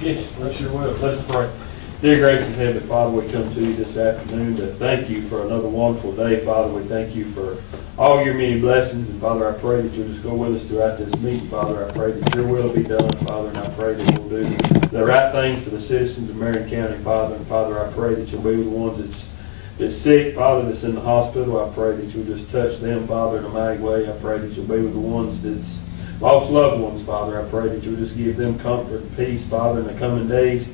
Yes, I sure will. Let's pray. Dear gracious Heavenly Father, we come to you this afternoon to thank you for another wonderful day. Father, we thank you for all your many blessings. And Father, I pray that you'll just go with us throughout this meeting. Father, I pray that your will be done, Father, and I pray that we'll do the right things for the citizens of Marion County, Father. And Father, I pray that you'll be with the ones that's sick, Father, that's in the hospital. I pray that you'll just touch them, Father, in a mighty way. I pray that you'll be with the ones that's lost loved ones, Father. I pray that you'll just give them comfort and peace, Father, in the coming days.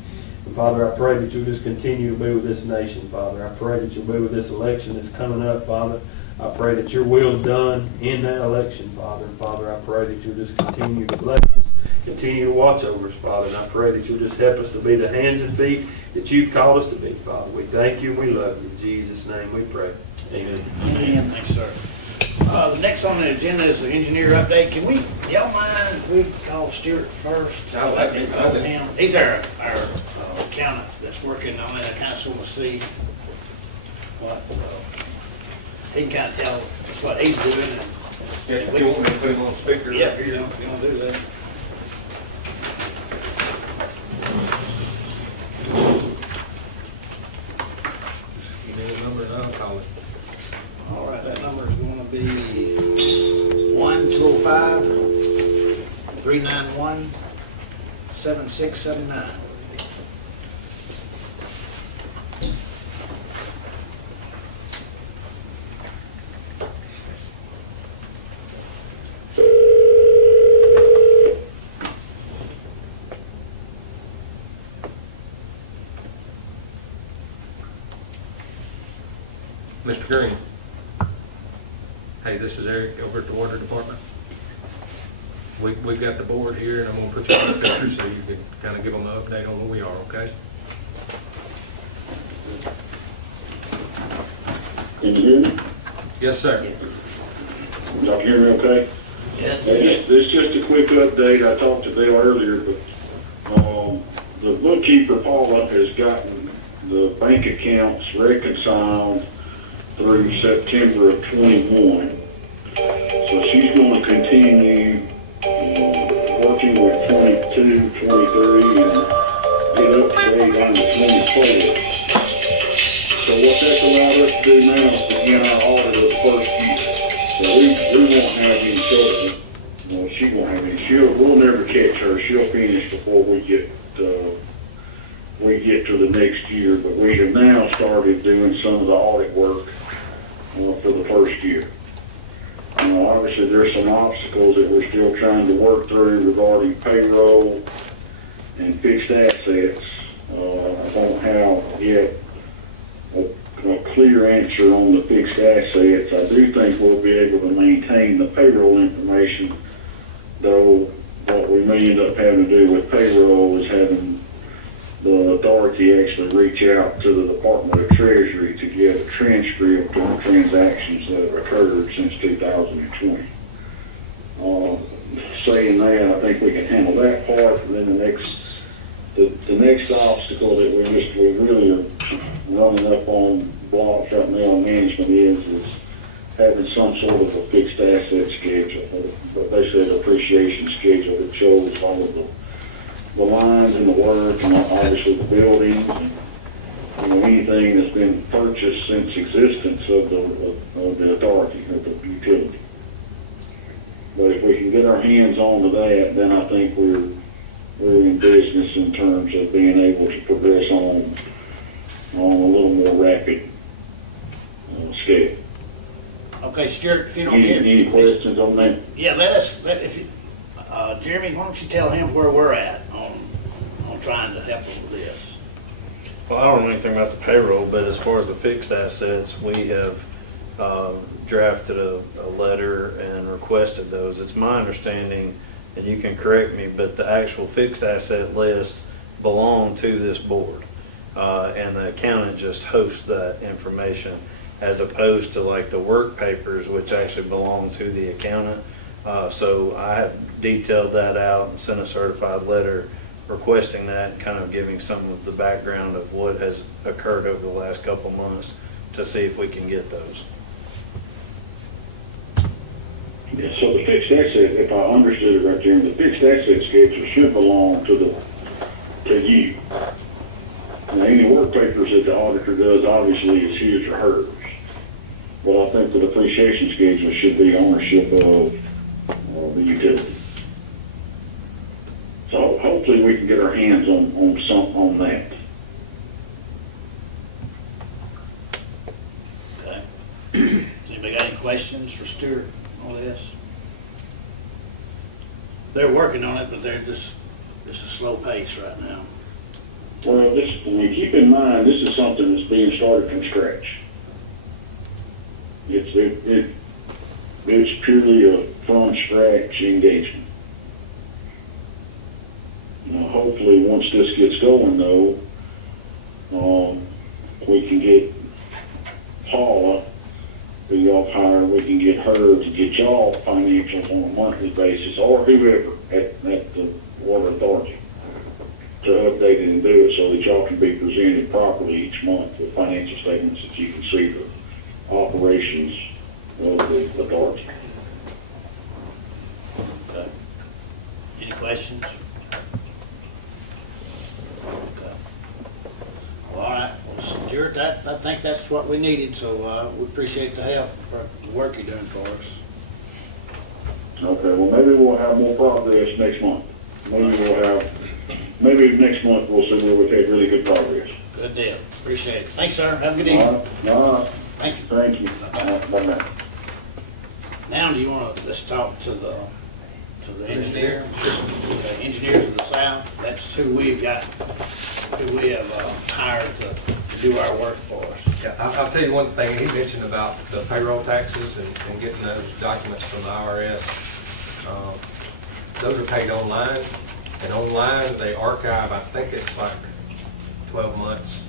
And Father, I pray that you'll just continue to be with this nation, Father. I pray that you'll be with this election that's coming up, Father. I pray that your will's done in that election, Father. And Father, I pray that you'll just continue to bless us, continue to watch over us, Father. And I pray that you'll just help us to be the hands and feet that you've called us to be, Father. We thank you and we love you. In Jesus' name we pray. Amen. Amen. Thanks, sir. The next on the agenda is the engineer update. Can we, y'all mind if we call Stuart first? I'll let him. He's our accountant that's working on it. I kind of want to see what, he can kind of tell us what he's doing. Yeah, if you want me to put him on speaker? Yeah, you know, if you want to do that. Just give me the number and I'll call it. All right, that number is going to be 1-205-391-7679. Mr. Green. Hey, this is Eric over at the Water Department. We've got the board here, and I'm going to put you on the picture so you can kind of give them an update on where we are, okay? Can you hear me? Yes, sir. Y'all hear me okay? Yes. This is just a quick update. I talked to Bill earlier, but the bookkeeper, Paula, has gotten the bank accounts reconciled through September of 21. So she's going to continue working with 22, 23, and get up to date on the 24. So what that's allowed us to do now is begin our audit of the first year. So we won't have any trouble. Well, she won't have any. We'll never catch her. She'll finish before we get to the next year. But we have now started doing some of the audit work for the first year. Obviously, there's some obstacles that we're still trying to work through regarding payroll and fixed assets. I don't have yet a clear answer on the fixed assets. I do think we'll be able to maintain the payroll information, though what we may end up having to do with payroll is having the authority actually reach out to the Department of Treasury to get a transcript of the transactions that have occurred since 2020. Saying that, I think we can handle that part. And then the next obstacle that we really are running up on blocks right now in management is having some sort of a fixed asset schedule, but basically an appreciation schedule that shows all of the lines and the work, and obviously the buildings, and anything that's been purchased since existence of the authority, of the utility. But if we can get our hands onto that, then I think we're in business in terms of being able to progress on a little more rapid scale. Okay, Stuart, if you don't Any questions on that? Yeah, Jeremy, why don't you tell him where we're at on trying to help him with this? Well, I don't know anything about the payroll, but as far as the fixed assets, we have drafted a letter and requested those. It's my understanding, and you can correct me, but the actual fixed asset list belong to this board. And the accountant just hosts that information, as opposed to like the work papers, which actually belong to the accountant. So I have detailed that out and sent a certified letter requesting that, kind of giving some of the background of what has occurred over the last couple months to see if we can get those. So the fixed asset, if I understood it right there, the fixed asset schedule should belong to to you. And any work papers that the auditor does obviously is his or hers. But I think the depreciation schedule should be ownership of the utility. So hopefully we can get our hands on that. Okay. Anybody got any questions for Stuart on this? They're working on it, but they're just a slow pace right now. Well, keep in mind, this is something that's being started from scratch. It's purely a from scratch engagement. Hopefully, once this gets going, though, we can get Paula, who y'all hire, we can get her to get y'all financials on a monthly basis, or whoever at the water authority, to update it and do it so that y'all can be presented properly each month with financial statements that you can see the operations of the authority. Okay. Any questions? Okay. Well, all right. Well, Stuart, I think that's what we needed, so we appreciate the help for the work you're doing for us. Okay, well, maybe we'll have more progress next month. Maybe next month we'll see where we've had really good progress. Good deal. Appreciate it. Thanks, sir. Have a good evening. All right. Thank you. Thank you. Bye-bye. Now, do you want to, let's talk to the engineer, the engineers of the South. That's who we have hired to do our work for us. Yeah, I'll tell you one thing, he mentioned about the payroll taxes and getting those documents from the IRS. Those are paid online, and online they archive, I think it's like 12 months.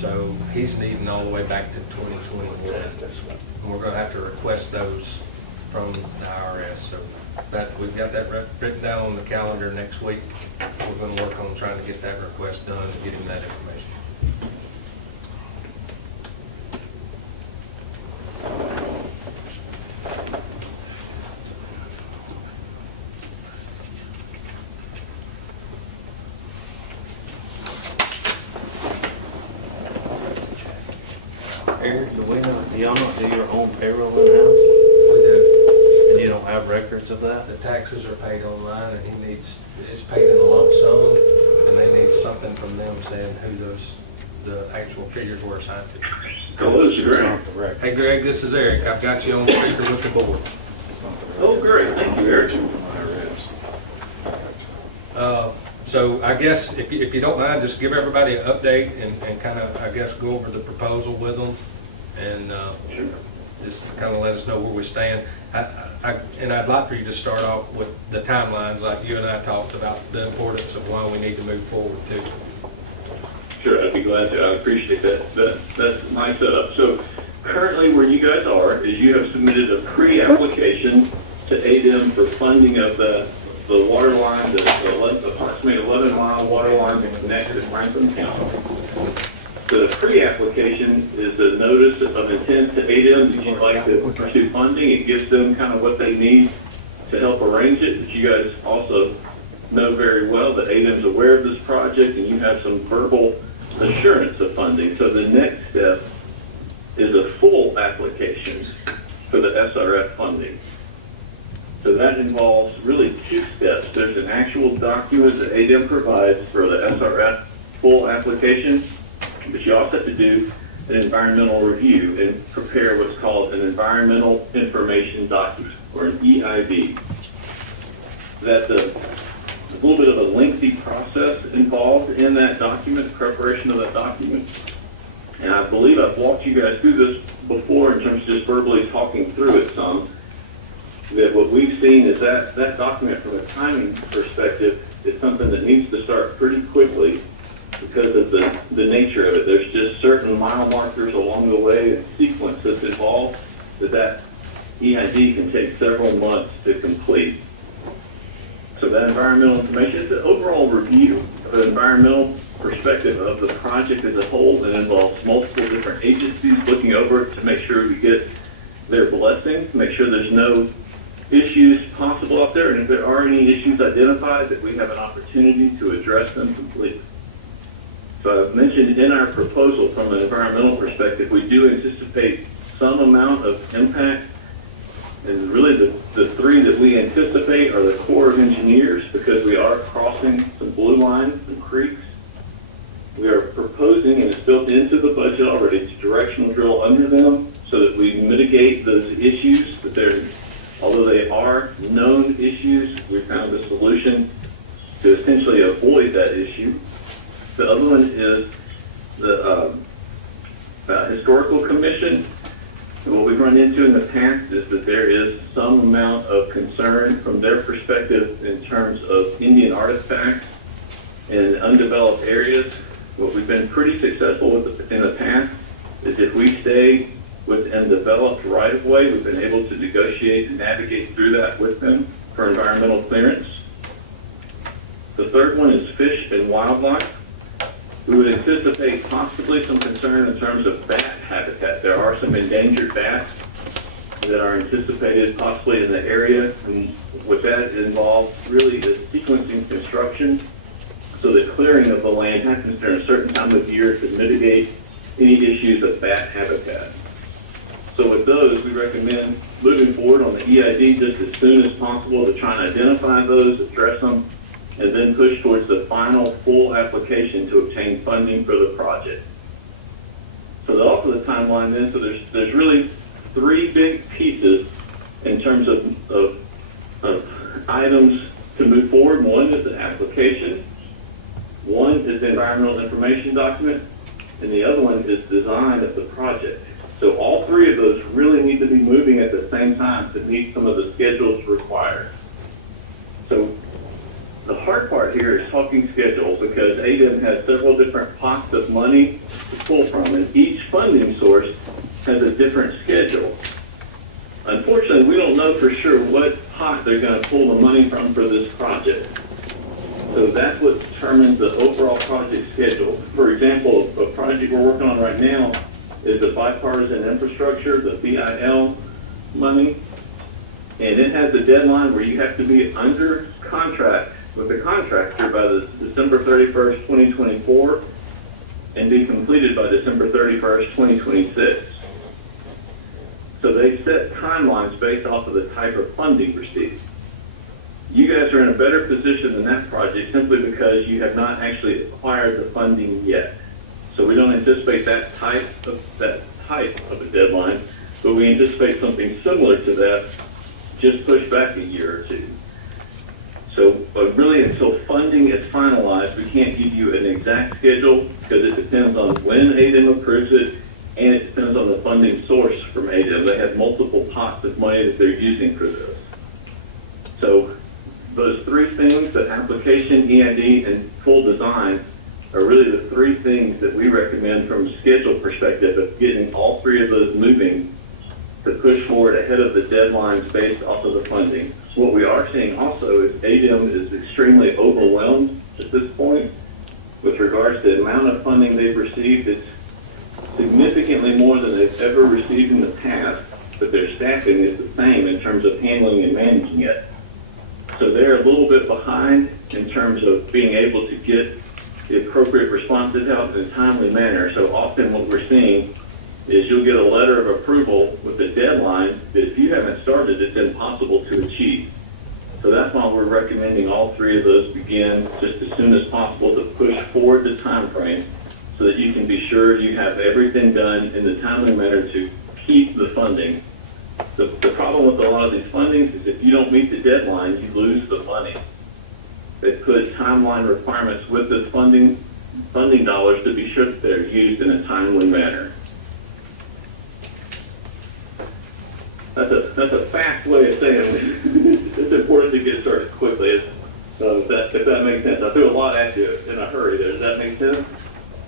So he's needing all the way back to 2021. And we're gonna have to request those from the IRS. So we've got that written down on the calendar next week. We're gonna work on trying to get that request done to get him that information. Eric, do y'all not do your own payroll in-house? We do. And you don't have records of that? The taxes are paid online, and it's paid in a lump sum, and they need something from them saying who the actual figures were assigned to. Hello, this is Greg. Hey Greg, this is Eric. I've got you on speaker with the board. Oh, great. Thank you, Eric. So I guess if you don't mind, just give everybody an update and kind of, I guess, go over the proposal with them, and just kind of let us know where we stand. And I'd like for you to start off with the timelines, like you and I talked about, the importance of why we need to move forward too. Sure, I'd be glad to. I appreciate that. That's my setup. So currently where you guys are is you have submitted a pre-application to ADEM for funding of the water line, the approximately 11-mile water line that connects to Franklin County. The pre-application is a notice of intent to ADEM that you'd like to pursue funding. It gives them kind of what they need to help arrange it, but you guys also know very well that ADEM's aware of this project and you have some verbal assurance of funding. So the next step is a full application for the SRF funding. So that involves really two steps. There's an actual document that ADEM provides for the SRF full application, but you also have to do an environmental review and prepare what's called an environmental information document, or an EID. That's a little bit of a lengthy process involved in that document, preparation of that document. And I believe I've walked you guys through this before in terms of just verbally talking through it some. That what we've seen is that document from a timing perspective is something that needs to start pretty quickly because of the nature of it. There's just certain mile markers along the way and sequence that's involved that EID can take several months to complete. So that environmental information is an overall review of the environmental perspective of the project as a whole that involves multiple different agencies looking over it to make sure we get their blessing, to make sure there's no issues possible out there, and if there are any issues identified, that we have an opportunity to address them completely. So I've mentioned in our proposal from an environmental perspective, we do anticipate some amount of impact. And really the three that we anticipate are the Corps of Engineers, because we are crossing some blue lines and creeks. We are proposing, and it's built into the budget already, to directional drill under them so that we mitigate those issues. But although they are known issues, we found a solution to essentially avoid that issue. The other one is the Historical Commission. What we've run into in the past is that there is some amount of concern from their perspective in terms of Indian artifacts in undeveloped areas. What we've been pretty successful with in the past is if we stay within developed right-of-way, we've been able to negotiate and navigate through that with them for environmental clearance. The third one is fish and wildlife. We would anticipate possibly some concern in terms of bat habitat. There are some endangered bats that are anticipated possibly in the area, and what that involves really is sequencing construction. So the clearing of the land happens during a certain time of year to mitigate any issues of bat habitat. So with those, we recommend moving forward on the EID just as soon as possible to try and identify those, address them, and then push towards the final full application to obtain funding for the project. So the also the timeline then, so there's really three big pieces in terms of items to move forward. One is the application, one is the environmental information document, and the other one is design of the project. So all three of those really need to be moving at the same time to meet some of the schedules required. So the hard part here is talking schedule, because ADEM has several different pots of money to pull from, and each funding source has a different schedule. Unfortunately, we don't know for sure what pot they're going to pull the money from for this project. So that's what determines the overall project schedule. For example, a project we're working on right now is the bipartisan infrastructure, the BIL money, and it has a deadline where you have to be under contract with the contractor by the December 31st, 2024, and be completed by December 31st, 2026. So they set timelines based off of the type of funding received. You guys are in a better position than that project simply because you have not actually acquired the funding yet. So we don't anticipate that type of a deadline, but we anticipate something similar to that, just pushed back a year or two. So really, until funding is finalized, we can't give you an exact schedule because it depends on when ADEM approves it, and it depends on the funding source from ADEM. They have multiple pots of money that they're using for this. So those three things, the application, EID, and full design, are really the three things that we recommend from a schedule perspective of getting all three of those moving to push forward ahead of the deadlines based off of the funding. What we are seeing also is ADEM is extremely overwhelmed at this point with regards to the amount of funding they've received. It's significantly more than they've ever received in the past, but their staffing is the same in terms of handling and managing it. So they're a little bit behind in terms of being able to get the appropriate responses out in a timely manner. So often what we're seeing is you'll get a letter of approval with a deadline that if you haven't started, it's impossible to achieve. So that's why we're recommending all three of those begin just as soon as possible to push forward the time frame so that you can be sure you have everything done in the timely manner to keep the funding. The problem with a lot of these fundings is if you don't meet the deadline, you lose the money. They put timeline requirements with the funding dollars to be sure that they're used in a timely manner. That's a fast way of saying it's important to get started quickly. If that makes sense. I threw a lot at you in a hurry there. Does that make sense,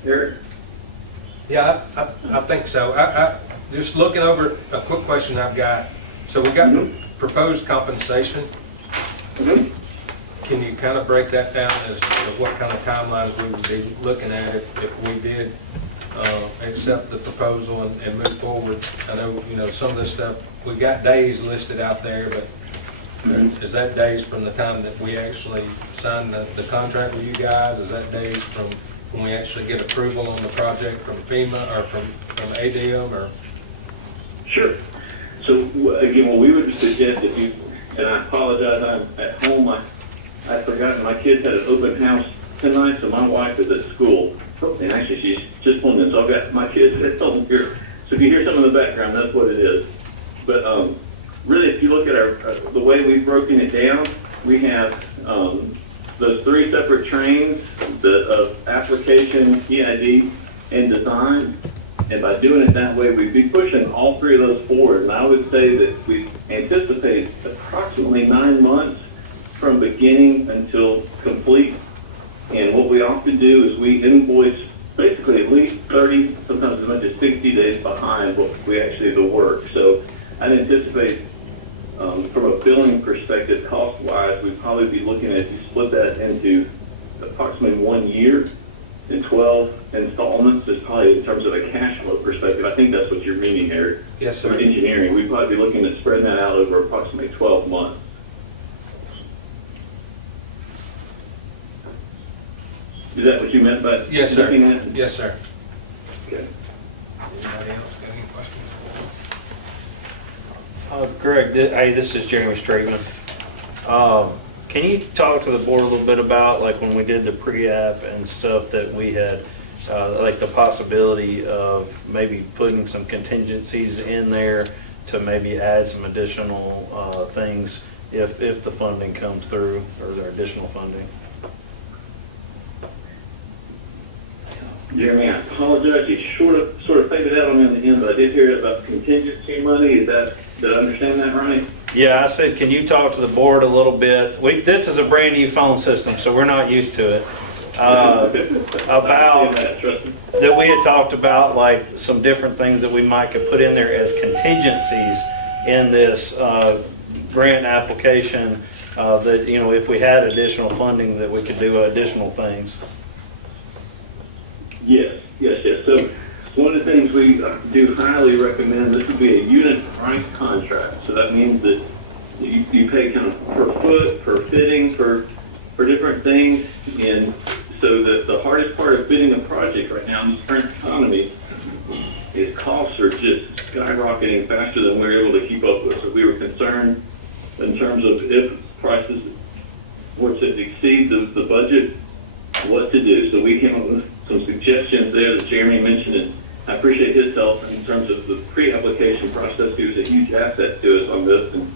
Eric? Yeah, I think so. I just looking over a quick question I've got. So we got proposed compensation. Can you kind of break that down as to what kind of timelines we would be looking at if we did accept the proposal and move forward? I know, some of this stuff, we got days listed out there, but Is that days from the time that we actually sign the contract with you guys? Is that days from when we actually get approval on the project from FEMA or from ADM or? Sure. So again, what we would suggest if you, and I apologize, I'm at home, I forgot my kids had an open house tonight, so my wife is at school. And actually she's just pulling in, so I've got my kids at home here. So if you hear some in the background, that's what it is. But really, if you look at the way we've broken it down, we have those 3 separate trains of application, EID, and design. And by doing it that way, we'd be pushing all 3 of those forward. And I would say that we anticipate approximately 9 months from beginning until complete. And what we often do is we invoice basically at least 30, sometimes as much as 60 days behind what we actually do the work. So I'd anticipate from a billing perspective, cost-wise, we'd probably be looking at, you split that into approximately 1 year and 12 installments is probably in terms of a cash flow perspective. I think that's what you're meaning, Eric. Yes, sir. For engineering, we'd probably be looking at spreading that out over approximately 12 months. Is that what you meant by? Yes, sir. looking at? Yes, sir. Okay. Anybody else got any questions? Greg, hey, this is Jeremy Straitman. Can you talk to the board a little bit about, like, when we did the pre-app and stuff that we had, like the possibility of maybe putting some contingencies in there to maybe add some additional things if the funding comes through, or there additional funding? Jeremy, I apologize. You sort of faded out on me on the end, but I did hear about contingency money. Did I understand that right? Yeah, I said, can you talk to the board a little bit? This is a brand new phone system, so we're not used to it. About that we had talked about, like, some different things that we might could put in there as contingencies in this grant application, that, you know, if we had additional funding, that we could do additional things. Yes. So one of the things we do highly recommend, this would be a unit price contract. So that means that you pay kind of per foot, per fitting, for different things. And so the hardest part of bidding a project right now in the current economy is costs are just skyrocketing faster than we're able to keep up with. So we were concerned in terms of if prices were to exceed the budget, what to do. So we came up with some suggestions there that Jeremy mentioned, and I appreciate his help in terms of the pre-application process. He was a huge asset to us on this, and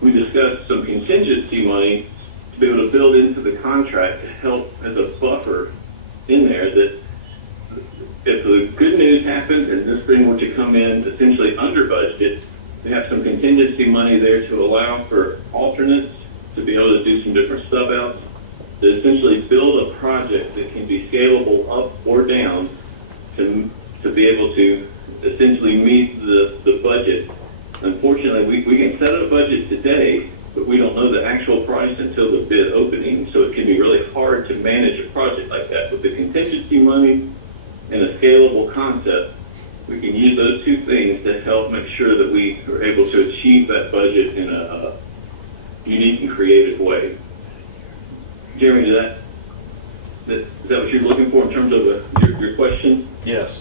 we discussed some contingency money to be able to build into the contract to help as a buffer in there, that if the good news happens and this thing were to come in essentially under budget, we have some contingency money there to allow for alternates, to be able to do some different sub-outs, to essentially build a project that can be scalable up or down to be able to essentially meet the budget. Unfortunately, we can set a budget today, but we don't know the actual price until the bid opening, so it can be really hard to manage a project like that. With the contingency money and a scalable concept, we can use those 2 things to help make sure that we are able to achieve that budget in a unique and creative way. Jeremy, is that what you're looking for in terms of your question? Yes.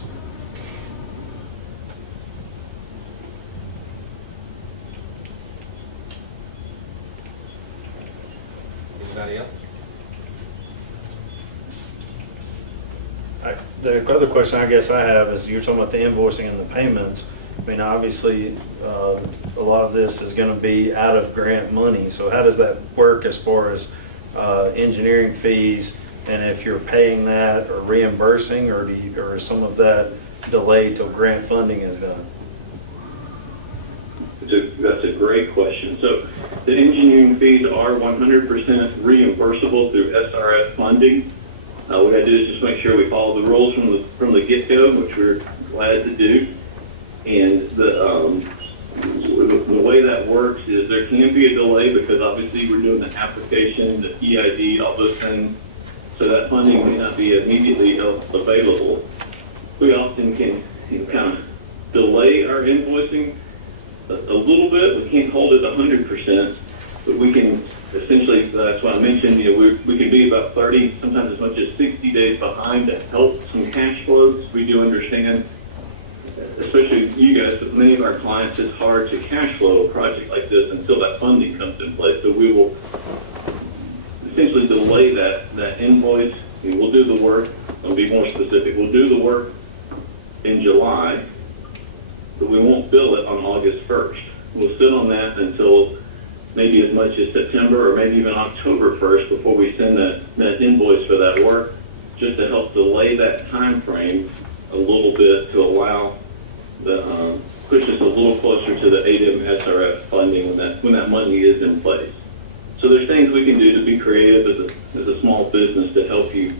Anybody else? The other question I guess I have is, you're talking about the invoicing and the payments. I mean, obviously, a lot of this is going to be out of grant money. So how does that work as far as engineering fees, and if you're paying that or reimbursing, or is some of that delayed till grant funding is done? That's a great question. So the engineering fees are 100% reimbursable through SRF funding. What I do is just make sure we follow the rules from the get-go, which we're glad to do. And the way that works is there can be a delay because obviously we're doing the application, the EID, all those things. So that funding may not be immediately available. We often can kind of delay our invoicing a little bit. We can't hold it 100%. but we can essentially, that's what I mentioned, we can be about 30, sometimes as much as 60 days behind to help some cash flows. We do understand, especially you guys, but many of our clients, it's hard to cash flow a project like this until that funding comes in place. So we will essentially delay that invoice, and we'll do the work. I'll be more specific. We'll do the work in July, but we won't bill it on August 1st. We'll sit on that until maybe as much as September or maybe even October 1st before we send that invoice for that work, just to help delay that time frame a little bit to allow the push us a little closer to the ADM SRF funding when that money is in place. So there's things we can do to be creative as a small business to help you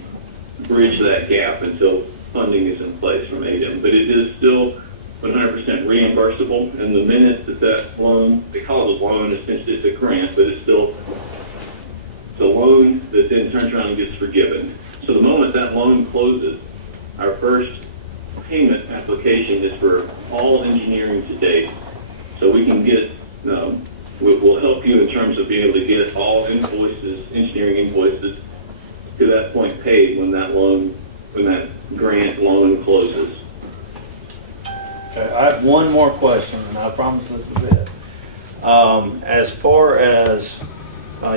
bridge that gap until funding is in place from ADM. But it is still 100% reimbursable, and the minute that loan, they call it a loan, essentially it's a grant, but it's a loan that then turns around and gets forgiven. So the moment that loan closes, our first payment application is for all engineering to date. So we can get, we'll help you in terms of being able to get all invoices, engineering invoices, to that point paid when that grant loan closes. Okay, I have one more question, and I promise this is it. As far as,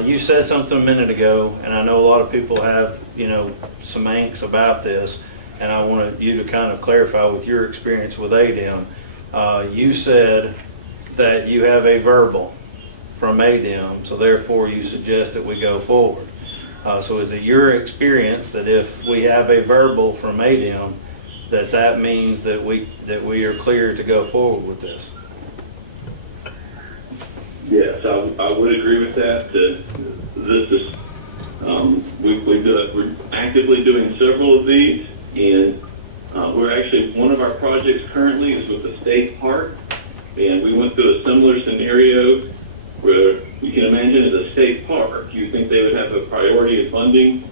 you said something a minute ago, and I know a lot of people have, some angst about this, and I wanted you to kind of clarify with your experience with ADM. You said that you have a verbal from ADM, so therefore you suggest that we go forward. So is it your experience that if we have a verbal from ADM, that means that we are clear to go forward with this? Yes, I would agree with that. This is we're actively doing several of these, and we're actually, one of our projects currently is with the state park, and we went through a similar scenario where you can imagine as a state park, you think they would have a priority in funding.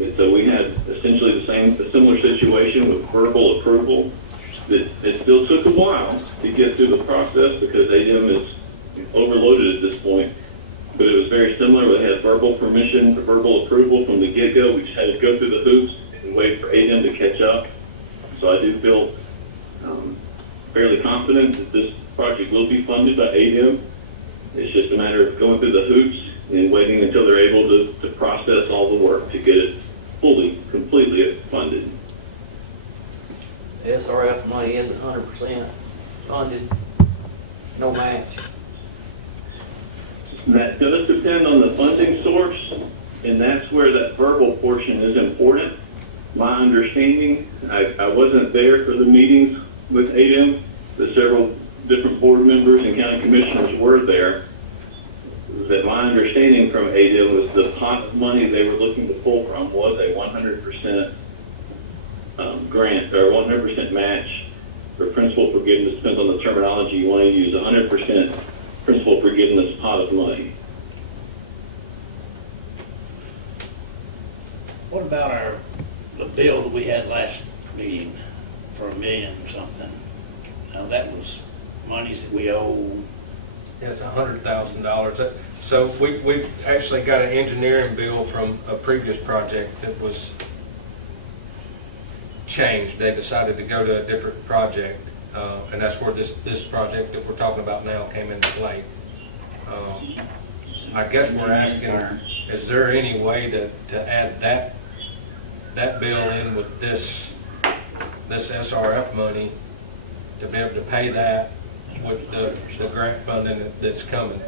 And so we had essentially a similar situation with verbal approval. It still took a while to get through the process because ADM is overloaded at this point. But it was very similar. We had verbal permission, verbal approval from the get-go. We just had to go through the hoops and wait for ADM to catch up. So I do feel fairly confident that this project will be funded by ADM. It's just a matter of going through the hoops and waiting until they're able to process all the work to get it fully, completely funded. SRF money is 100% funded, no match. That does depend on the funding source, and that's where that verbal portion is important. My understanding, I wasn't there for the meetings with ADM, the several different board members and county commissioners were there, that my understanding from ADM was the pot of money they were looking to pull from was a 100% grant or 100% match for principal forgiveness. Depends on the terminology you want to use. 100% principal forgiveness pot of money. What about the bill that we had last meeting for $1 million or something? Now that was monies that we owe. Yeah, it's $100,000. So we actually got an engineering bill from a previous project that was changed. They decided to go to a different project, and that's where this project that we're talking about now came into play. I guess we're asking, is there any way to add that bill in with this SRF money to be able to pay that with the grant funding that's coming?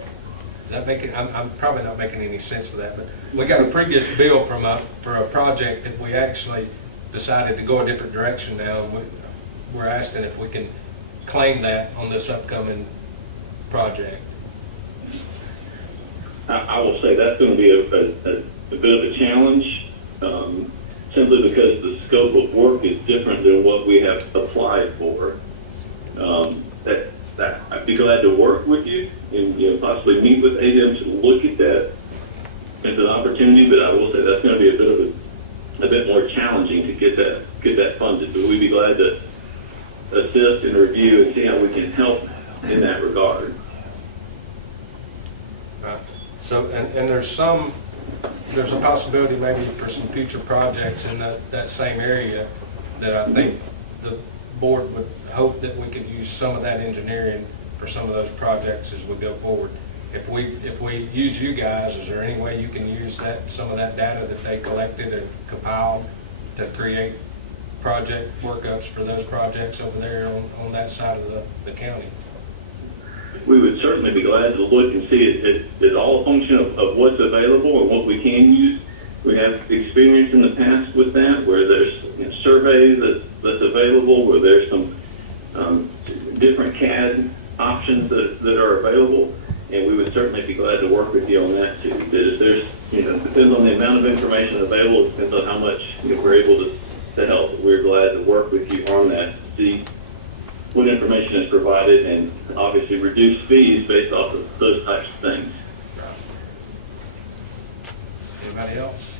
Does that make it? I'm probably not making any sense for that, but we got a previous bill for a project that we actually decided to go a different direction now, and we're asking if we can claim that on this upcoming project. I will say that's going to be a bit of a challenge, simply because the scope of work is different than what we have applied for. I'd be glad to work with you and possibly meet with ADM to look at that as an opportunity, but I will say that's going to be a bit more challenging to get that funded. But we'd be glad to assist and review and see how we can help in that regard. So, and there's a possibility maybe for some future projects in that same area that I think the board would hope that we could use some of that engineering for some of those projects as we go forward. If we use you guys, is there any way you can use some of that data that they collected and compiled to create project workups for those projects over there on that side of the county? We would certainly be glad to look and see it's all a function of what's available and what we can use. We have experience in the past with that, where there's surveys that's available, where there's some different CAD options that are available, and we would certainly be glad to work with you on that too. There's it depends on the amount of information available, it depends on how much we're able to help. We're glad to work with you on that, to see what information is provided, and obviously reduce fees based off of those types of things. Anybody else?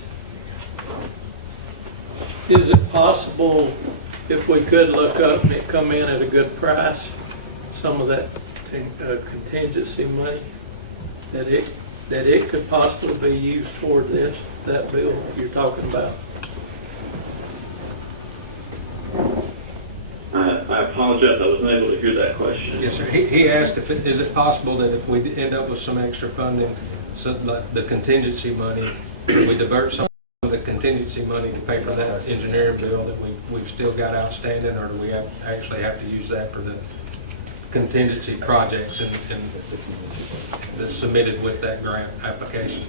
Is it possible, if we could look up and it come in at a good price, some of that contingency money, that it could possibly be used toward that bill you're talking about? I apologize, I wasn't able to hear that question. Yes, sir. He asked is it possible that if we end up with some extra funding, like the contingency money, we divert some of the contingency money to pay for that engineering bill that we've still got outstanding, or do we actually have to use that for the contingency projects and that's submitted with that grant application?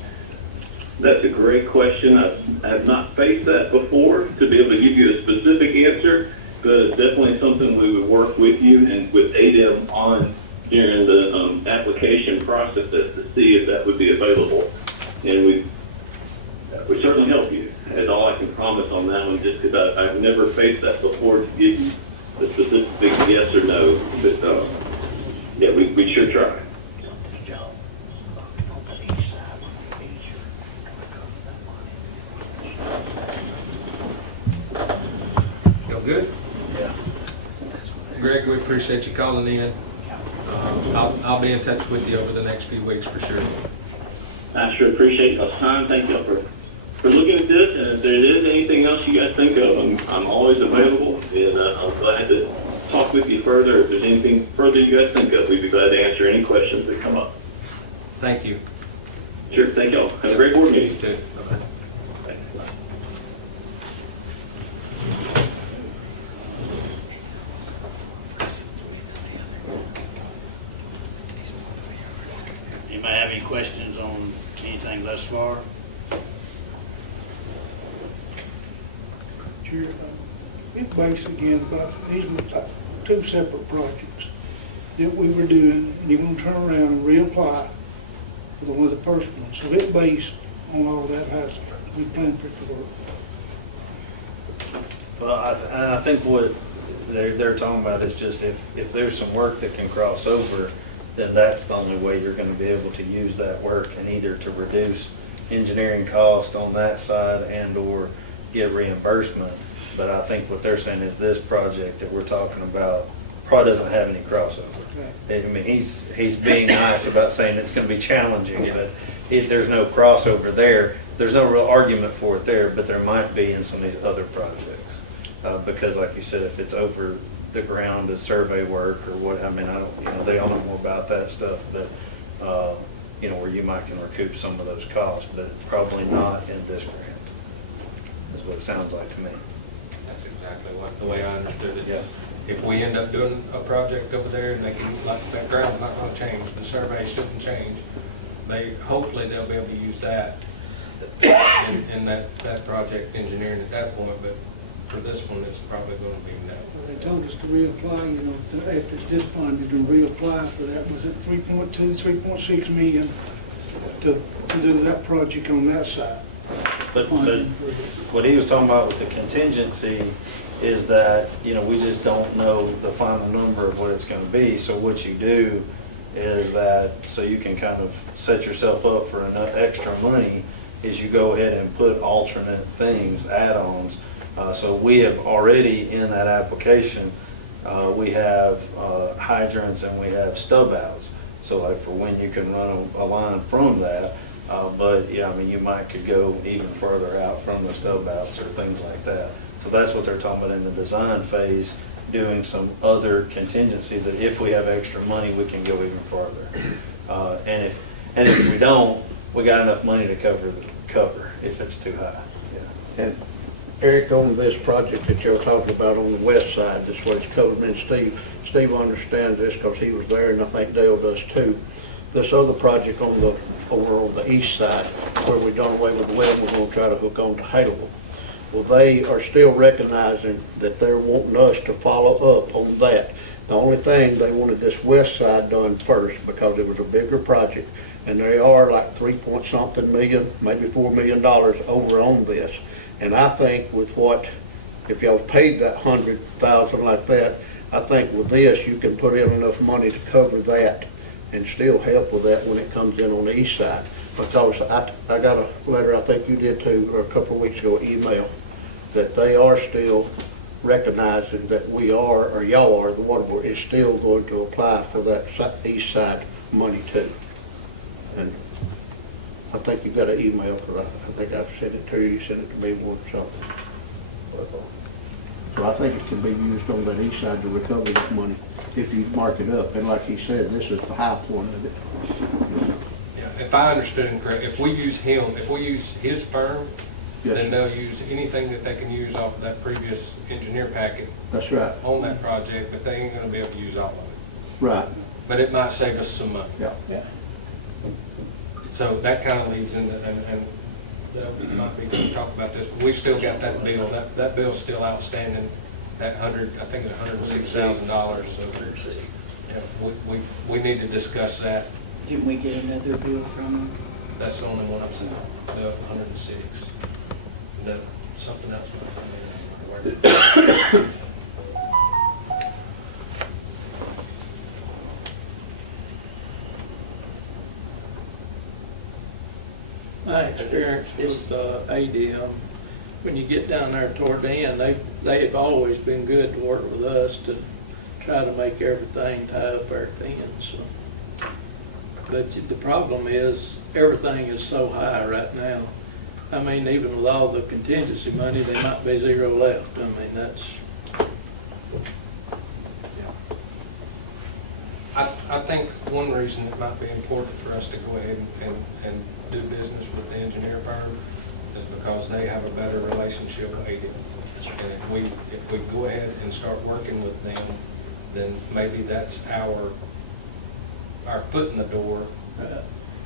That's a great question. I have not faced that before to be able to give you a specific answer, but it's definitely something we would work with you and with ADEM on during the application process to see if that would be available. And we certainly help you. That's all I can promise on that one, just because I've never faced that before to give you a specific yes or no. But yeah, we sure try. Y'all good? Yeah. Greg, we appreciate you calling in. I'll be in touch with you over the next few weeks for sure. I sure appreciate y'all's time. Thank y'all for looking at this. And if there is anything else you guys think of, I'm always available, and I'm glad to talk with you further. If there's anything further you guys think of, we'd be glad to answer any questions that come up. Thank you. Sure. Thank y'all. Have a great board meeting. You too. Bye-bye. Anybody have any questions on anything thus far? Chair, it based again, but these were two separate projects that we were doing, and you're gonna turn around and reapply for the first one. So it based on all that, how we planned for it to work. Well, I think what they're talking about is just if there's some work that can cross over, then that's the only way you're going to be able to use that work, and either to reduce engineering cost on that side and or get reimbursement. But I think what they're saying is this project that we're talking about probably doesn't have any crossover. I mean, he's being nice about saying it's going to be challenging, but there's no crossover there. There's no real argument for it there, but there might be in some of these other projects. Because like you said, if it's over the ground, the survey work or what, I mean, I don't, they all know more about that stuff, but, where you might can recoup some of those costs, but probably not in this grant, is what it sounds like to me. That's exactly the way I understood it. Yeah. If we end up doing a project over there and that ground's not going to change, the survey shouldn't change, hopefully they'll be able to use that in that project engineering at that point, but for this one, it's probably going to be no. They told us to reapply, after this funded, and reapply for that, was it 3.2, 3.6 million to do that project on that side. But what he was talking about with the contingency is that, we just don't know the final number of what it's going to be. So what you do is that, so you can kind of set yourself up for enough extra money, is you go ahead and put alternate things, add-ons. So we have already in that application, we have hydrants and we have stub outs. So like for when you can run a line from that, But, yeah, I mean, you might could go even further out from the stub outs or things like that. So that's what they're talking about in the design phase, doing some other contingencies that if we have extra money, we can go even farther. And if we don't, we got enough money to cover if it's too high. Yeah. And Eric, on this project that you're talking about on the west side, this way it's covered, and Steve understands this because he was there, and I think Dale does too. This other project over on the east side, where we done away with the well, we're gonna try to hook on to Haleable. Well, they are still recognizing that they're wanting us to follow up on that. The only thing, they wanted this west side done first because it was a bigger project, and they are like 3-point-something million, maybe $4 million over on this. And I think with what, if y'all paid that $100,000 like that, I think with this, you can put in enough money to cover that and still help with that when it comes in on the east side. Because I got a letter, I think you did too, or a couple of weeks ago, email, that they are still recognizing that we are, or y'all are, the water board is still going to apply for that east side money too. And I think you got an email, but I think I sent it to you, you sent it to me or something. So I think it can be used on that east side to recover that money if you mark it up. And like he said, this is the high point of it. Yeah, if I understood him correctly, if we use his firm, Yes. then they'll use anything that they can use off of that previous engineer packet That's right. on that project, but they ain't gonna be able to use all of it. Right. But it might save us some money. Yeah. Yeah. So that kind of leads into, and we might be going to talk about this, but we've still got that bill. That bill's still outstanding, that I think it's $106,000. So yeah, we need to discuss that. Didn't we get another bill from them? That's the only one I've seen, the 106. No, something else. My experience with ADM, when you get down there toward the end, they've always been good to work with us to try to make everything tie up our ends. So. But the problem is, everything is so high right now. I mean, even with all the contingency money, there might be zero left. I mean, that's... I think one reason it might be important for us to go ahead and do business with the engineer firm is because they have a better relationship with ADM. And if we go ahead and start working with them, then maybe that's our foot in the door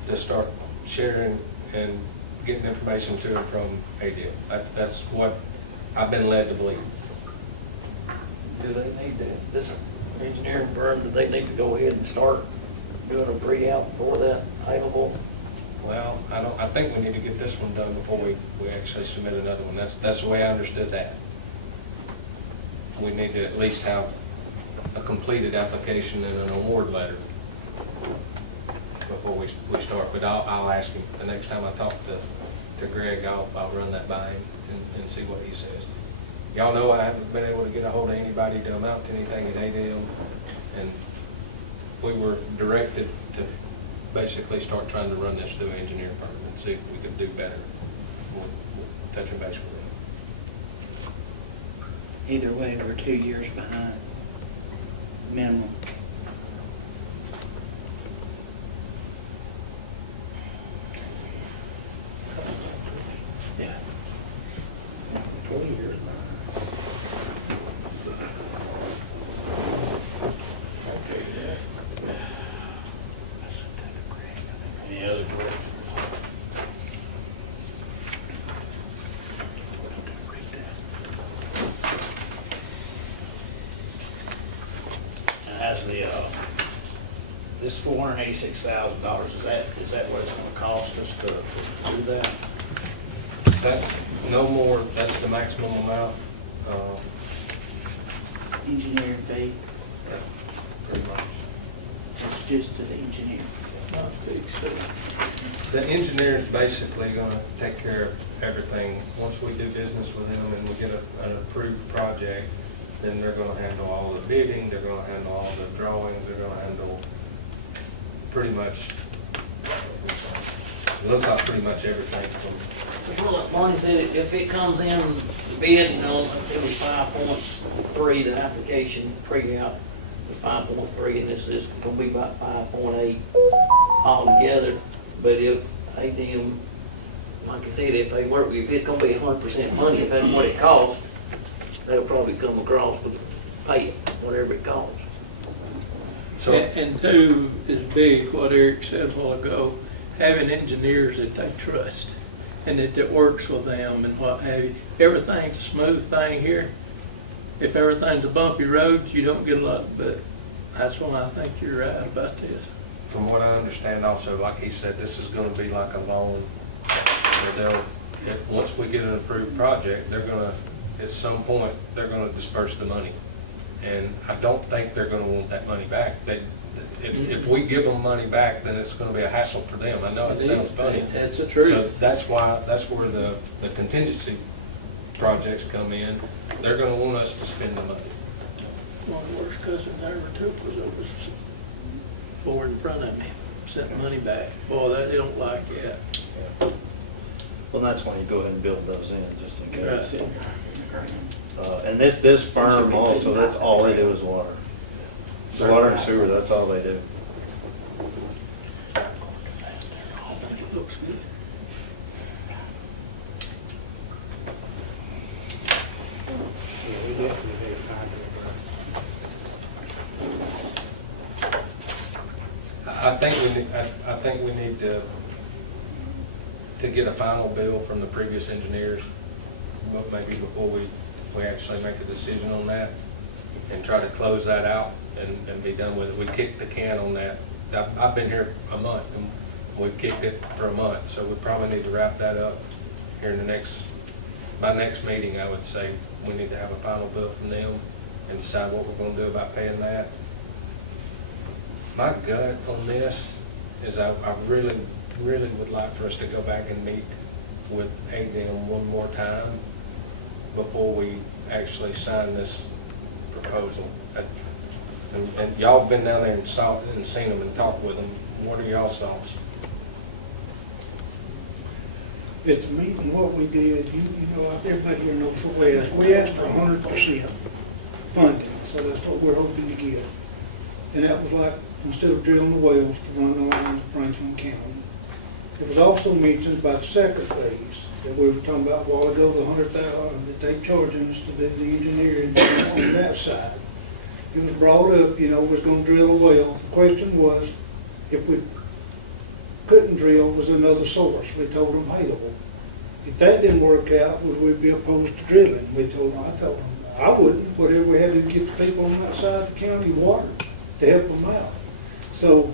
to start sharing and getting information to them from ADM. That's what I've been led to believe. Do they need this engineering firm, do they need to go ahead and start doing a pre-out for that Haleable? Well, I think we need to get this one done before we actually submit another one. That's the way I understood that. We need to at least have a completed application and an award letter before we start. But I'll ask him the next time I talk to Greg. I'll run that by him and see what he says. Y'all know I haven't been able to get a hold of anybody to amount to anything at ADM, and we were directed to basically start trying to run this through an engineer firm and see if we could do better. We'll touch base with them. Either way, we're 2 years behind, minimum. Yeah. 20 years. Any other questions? As this $486,000, is that what it's going to cost us to do that? That's no more. That's the maximum amount. Engineering fee, Yeah, pretty much. it's just to the engineer. The engineer is basically going to take care of everything. Once we do business with them and we get an approved project, then they're going to handle all the bidding, they're going to handle all the drawings, they're going to handle pretty much It looks like pretty much everything from, Well, like Bonnie said, if it comes in the bid, you know, like I said, it was 5.3, the application pre-out was 5.3, and this is gonna be about 5.8 altogether. But if ADM, like I said, if they work, if it's gonna be 100% money, if that's what it costs, they'll probably come across with pay it, whatever it costs. so, And two is big, what Eric said a while ago, having engineers that they trust and that works with them and what have you. Everything's a smooth thing here. If everything's a bumpy road, you don't get a lot, but that's why I think you're right about this. from what I understand also, like he said, this is gonna be like a loan. Where once we get an approved project, they're gonna, at some point, they're gonna disperse the money. And I don't think they're gonna want that money back. If we give them money back, then it's gonna be a hassle for them. I know it sounds funny. That's the truth. So that's why, that's where the contingency projects come in. They're gonna want us to spend the money. One of the worst cousins I ever took was over forward in front of me, sent money back. Boy, that they don't like that. Well, that's when you go ahead and build those in, just in case. Right. And this firm also, that's all they do is water. So water and sewer, that's all they do. I think it looks good. Yeah, we definitely had time I think we need to get a final bill from the previous engineers, but maybe before we actually make a decision on that, and try to close that out and be done with it. We kicked the can on that. I've been here a month, and we've kicked it for a month, so we probably need to wrap that up here in by next meeting, I would say. We need to have a final bill from them and decide what we're gonna do about paying that. My gut on this is I really, really would like for us to go back and meet with ADM one more time before we actually sign this proposal. And y'all have been down there and saw and seen them and talked with them. What are y'all's thoughts? At the meeting, what we did, you know, everybody here knows what we asked. We asked for 100% funding, so that's what we're hoping to get. And that was like, instead of drilling the wells to run on Franklin County. It was also mentioned about the second phase that we were talking about a while ago, the 100,000 that they charging us to do the engineering on that side. It was brought up, you know, we was gonna drill a well. The question was, if we couldn't drill, was another source. We told them, hey, if that didn't work out, would we be opposed to drilling? I told them, I wouldn't, whatever we had to get the people on that side of the county water to help them out. So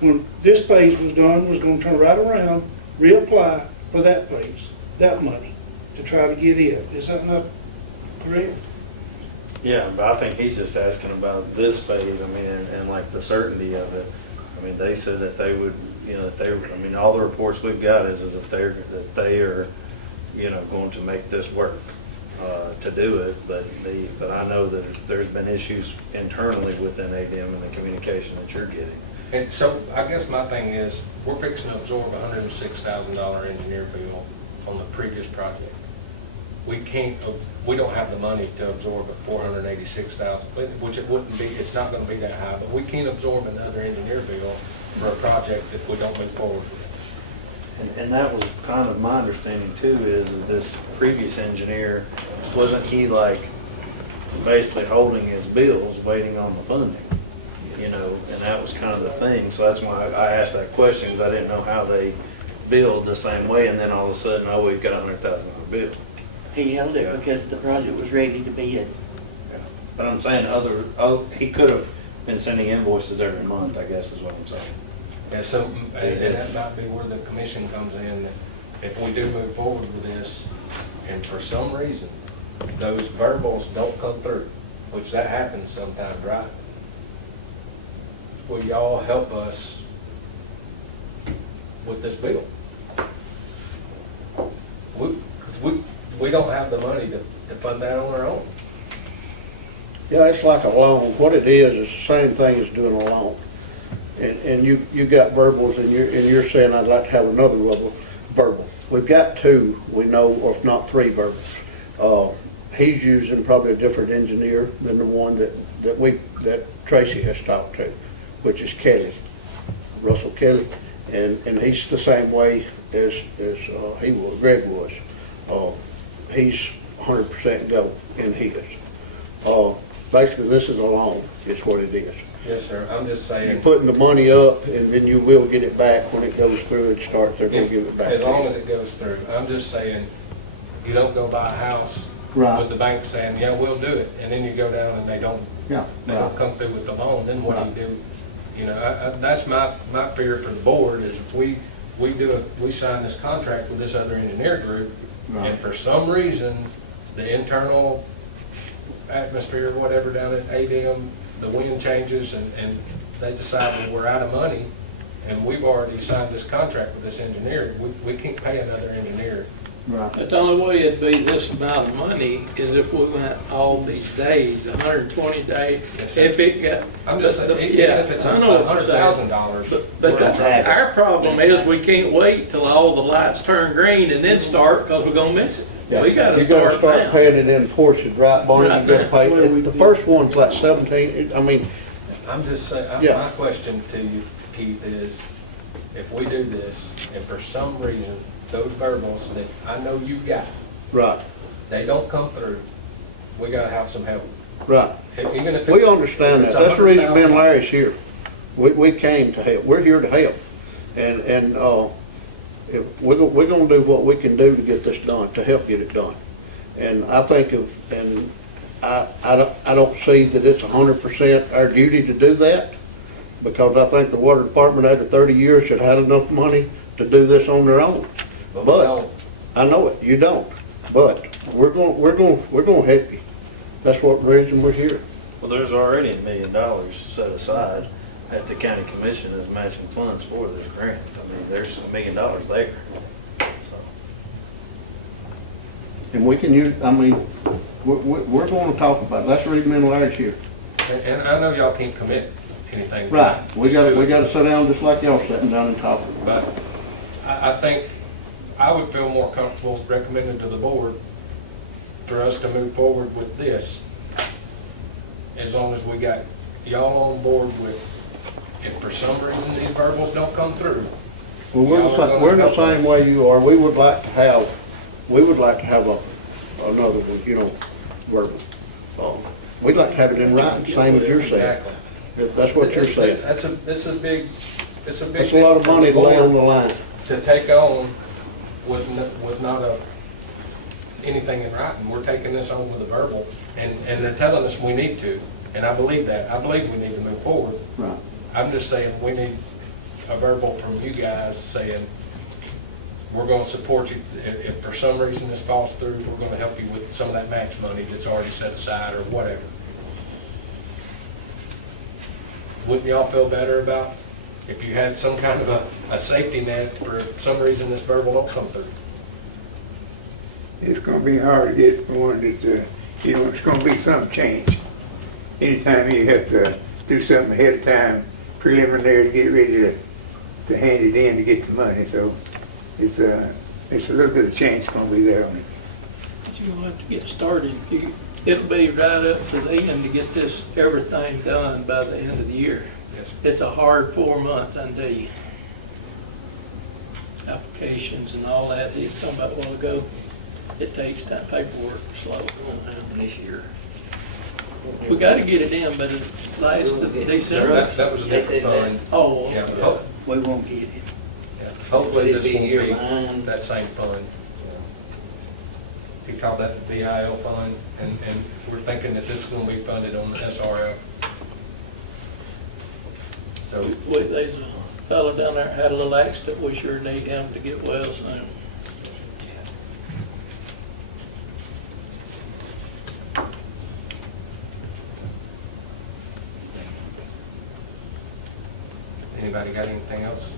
when this phase was done, we was gonna turn right around, reapply for that phase, that money, to try to get it. Is that not correct? Yeah, but I think he's just asking about this phase, I mean, and like the certainty of it. I mean, they said that they would, you know, that they, I mean, all the reports we've got is that they are, you know, going to make this work to do it. But I know that there's been issues internally within ADM and the communication that you're getting. And so I guess my thing is, we're fixing to absorb a $106,000 engineer bill on the previous project. We can't, we don't have the money to absorb a $486,000, which it wouldn't be, it's not gonna be that high, but we can't absorb another engineer bill for a project if we don't move forward with it. And that was kind of my understanding too, is that this previous engineer, wasn't he like basically holding his bills, waiting on the funding? You know, and that was kind of the thing, so that's why I asked that question, because I didn't know how they billed the same way, and then all of a sudden, oh, we've got a $100,000 bill. He held it because the project was ready to bid. But I'm saying he could have been sending invoices every month, I guess is what I'm saying. Yeah, so, and that might be where the commission comes in. If we do move forward with this, and for some reason, those verbals don't come through, which that happens sometimes, right? Will y'all help us with this bill? We don't have the money to fund that on our own. Yeah, it's like a loan. What it is the same thing as doing a loan. and you got verbals, and you're saying I'd like to have another verbal. We've got two, we know, or if not three verbals. He's using probably a different engineer than the one that Tracy has talked to, which is Kelly, Russell Kelly, and he's the same way as he was, Greg was. He's 100% go in his. Basically, this is a loan, is what it is. Yes, sir, I'm just You're saying, putting the money up, and then you will get it back when it goes through and starts, they're gonna give it back. as long as it goes through, I'm just saying, you don't go buy a house Right. with the bank saying, yeah, we'll do it, and then you go down and they don't come through with the loan, then what do you do? You know, that's my fear for the board, is if we sign this contract with this other engineer group, and for some reason, the internal atmosphere, whatever, down at ADM, the wind changes, and they decide that we're out of money, and we've already signed this contract with this engineer, we can't pay another engineer. Right. But the only way it'd be this amount of money is if we went all these days, 120 days, if it got. I'm just saying, even Yeah, if it's I know what you're saying. $100,000. But our problem is we can't wait till all the lights turn green and then start, because we're gonna miss it. We gotta You gotta start start now. paying it in portions, right, Barney? Right You gotta now. pay, the first one's like 17, I mean, I'm just saying, Yeah. my question to you, Keith, is if we do this, and for some reason, those verbals that I know you got, right, they don't come through, we gotta have some help. right. Even if We it's- understand that. it's That's the reason me and $100,000. Larry's here. We came to help. We're here to help. And we're gonna do what we can do to get this done, to help get it done. And I think I don't see that it's 100% our duty to do that, because I think the water department after 30 years should have enough money to do this on their own. But we But, don't. I know it, you don't, but we're gonna help you. That's what reason we're here. Well, there's already $1 million set aside at the county commission as matching funds for this grant. I mean, there's $1 million there. So, And we can use, I mean, we're gonna talk about it. That's the reason me and Larry's here. And I know y'all can't commit anything. Right, we gotta sit down just like y'all sitting down and talking. But I think I would feel more comfortable recommending to the board for us to move forward with this, as long as we got y'all on board with, if for some reason these verbals don't come through. Well, we're in the same way you are. We would like to have another one, you know, verbal. We'd like to have it in writing, same as you're saying. Exactly. If that's what you're saying. It's a big It's a lot of money to lay on the line. to take on with not anything in writing. We're taking this on with a verbal, and they're telling us we need to, and I believe that. I believe we need to move forward. Right. I'm just saying, we need a verbal from you guys saying, we're gonna support you. If for some reason this falls through, we're gonna help you with some of that match money that's already set aside or whatever. Wouldn't y'all feel better about if you had some kind of a safety net for some reason this verbal don't come through? It's gonna be hard to get one that, you know, it's gonna be some change. Anytime you have to do something ahead of time, preliminary to get ready to hand it in to get the money, so it's a little bit of change gonna be there on it. You'll have to get started. It'll be right up to them to get this, everything done by the end of the year. Yes. It's a hard 4 months, I tell you. Applications and all that, he was talking about a while ago, it takes time, paperwork slow, it won't happen this year. We gotta get it in, but it's last of December. That was a different fund. Oh, Yeah, yeah. We won't get it. Yeah, hopefully this It'll be year won't be line. that same fund. If you call that the VIL fund, and we're thinking that this is gonna be funded on the SRF. So, There's a fellow down there had a little accident, we sure need him to get well soon. anybody got anything else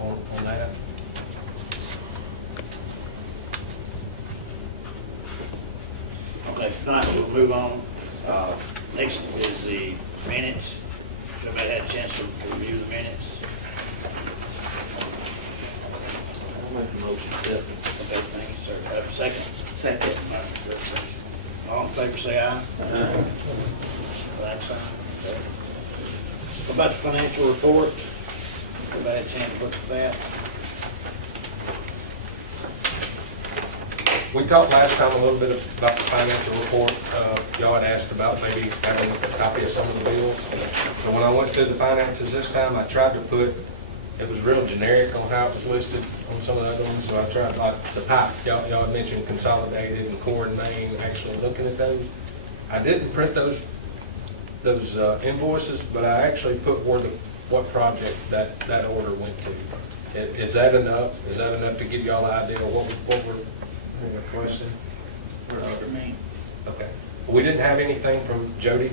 on that? Okay, fine, we'll move on. Next is the minutes Everybody had a chance to review the minutes? I'll make a motion, Stephanie. Okay, thank you, sir. Have a second? Second. All in favor, say aye. Like sign. Okay. What about the financial report? Everybody had a chance to look at that? We talked last time a little bit about the financial report. Y'all had asked about maybe having a copy of some of the bills. So when I went to the finances this time, I tried to put, it was real generic on how it was listed on some of the other ones. So I tried, like the pipe, y'all had mentioned consolidated and core and main, actually looking at those. I didn't print those invoices, but I actually put what project that order went to. Is that enough? Is that enough to give y'all an idea of what we're question? Okay. We didn't have anything from Jody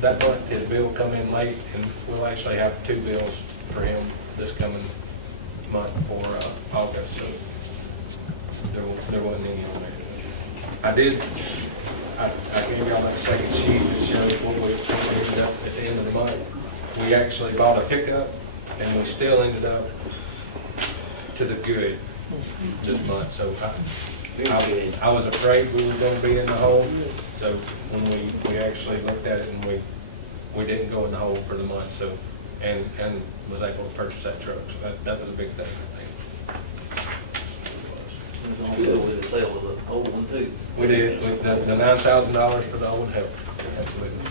that month. His bill come in late, and we'll actually have 2 bills for him this coming month for August. So there wasn't any on there. I gave y'all that second sheet that shows what we ended up at the end of the month. We actually bought a pickup, and we still ended up to the good this month. So I was afraid we were going to be in the hole. So when we actually looked at it, and we didn't go in the hole for the month. So and was able to purchase that truck. So that was a big thing, I think. Also with the sale of the old one too. We did. The $9,000 for the old one helped. Absolutely.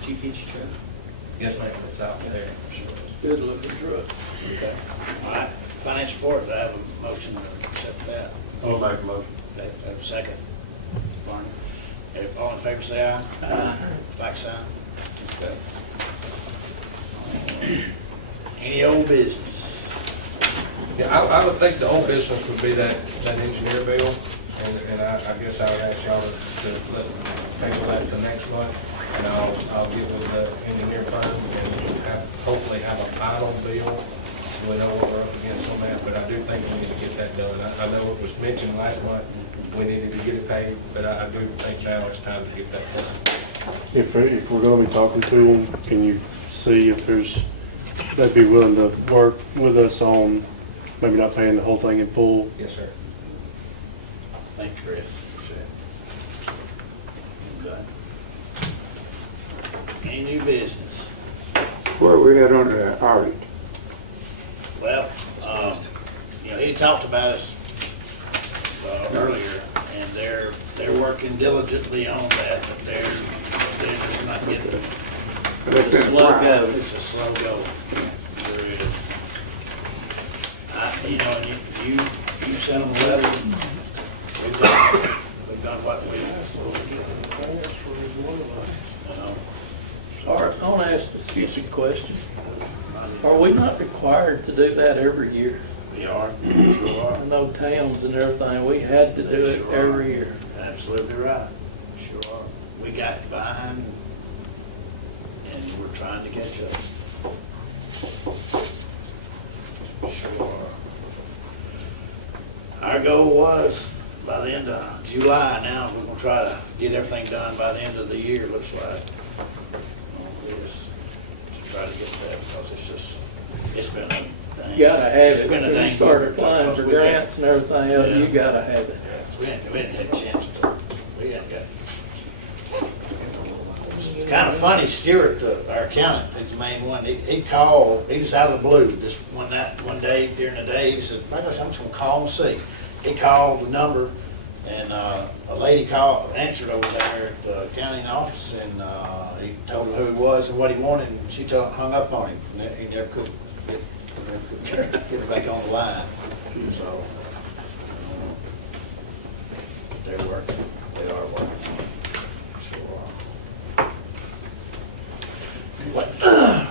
Did you get your truck? Yes, ma'am. It's out there. Good looking truck. Okay. All right, financial report, I have a motion to accept that. I'll make a motion. Okay, I have a second. Barney. All in favor, say aye. Like sign. Okay. Any old business? Yeah, I would think the old business would be that engineer bill, and I guess I would ask y'all to let's table that to next month, and I'll get with the engineer firm and hopefully have a final bill so we know what we're up against on that, but I do think we need to get that done. I know it was mentioned last month, we needed to get it paid, but I do think now it's time to get that done. If we're gonna be talking to them, can you see if they'd be willing to work with us on maybe not paying the whole thing in full? Yes, sir. Thank you, Chris. Okay. Any new business? Where are we at on the audit? Well, he talked about us earlier, and they're working diligently on that, but they're just not getting it. That's been a Slow while. go. It's a slow go. There it is. You sent them a letter. We've done what we. All right, I want to ask a stupid question. Are we not required to do that every year? We are. Sure I know towns and everything, we had to do it every year. Absolutely right. Sure are. We got behind, and we're trying to catch up. Sure are. Our goal was by the end of July. Now we're gonna try to get everything done by the end of the year. Looks like. To try to get that, because it's been a dang. You gotta have It's it, been a when you dang start good applying for because we can't- grants and everything else, you Yeah. gotta have it. We hadn't had a chance to. We hadn't got. It's kind of funny, Stewart, our accountant, is the main one. He called. He was out of the blue. Just one day during the day, he said, "I'm just gonna call and see." He called the number, and a lady answered over there at the accounting office, and he told her who he was and what he wanted, and she hung up on him. And he never could get her back on the line. So. They're working. They are working. Sure are.